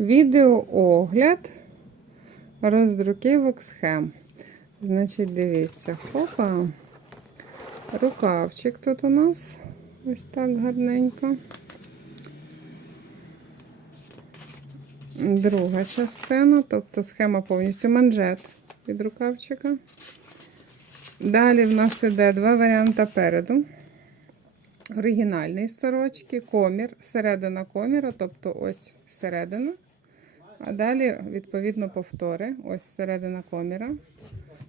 Відеоогляд роздруківок схем. Значить, дивіться, хопа. Рукавчик тут у нас. Ось так гарненько. Друга частина, тобто схема повністю манжет від рукавчика. Далі в нас іде два варіанти переду. Оригінальний сорочки, комір, середина коміра, тобто ось середина. А далі, відповідно, повтори. Ось середина коміра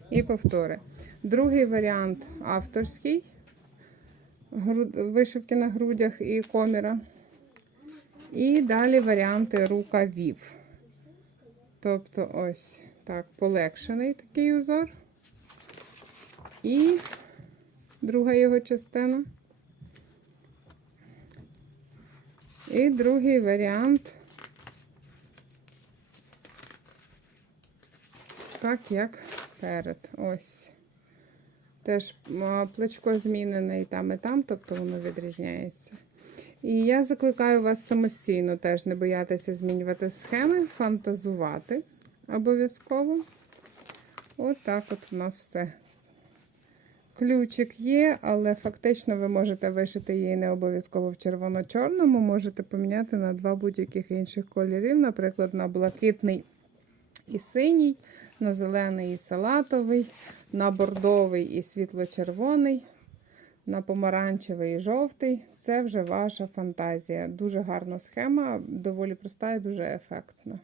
і повтори. Другий варіант авторський. Вишивки на грудях і коміра. І далі варіанти рукавів. Тобто, ось так, полегшений такий узор. І друга його частина. І другий варіант. Так, як перед. Ось. Теж плечко змінене і там, і там, тобто воно відрізняється. І я закликаю вас самостійно теж не боятися змінювати схеми, фантазувати обов'язково. От так от у нас все. Ключик є, але фактично ви можете вишити її не обов'язково в червоно-чорному, можете поміняти на два будь-яких інших кольорів, наприклад, на блакитний і синій, на зелений і салатовий, на бордовий і світло-червоний, на помаранчевий і жовтий. Це вже ваша фантазія. Дуже гарна схема, доволі проста і дуже ефектна.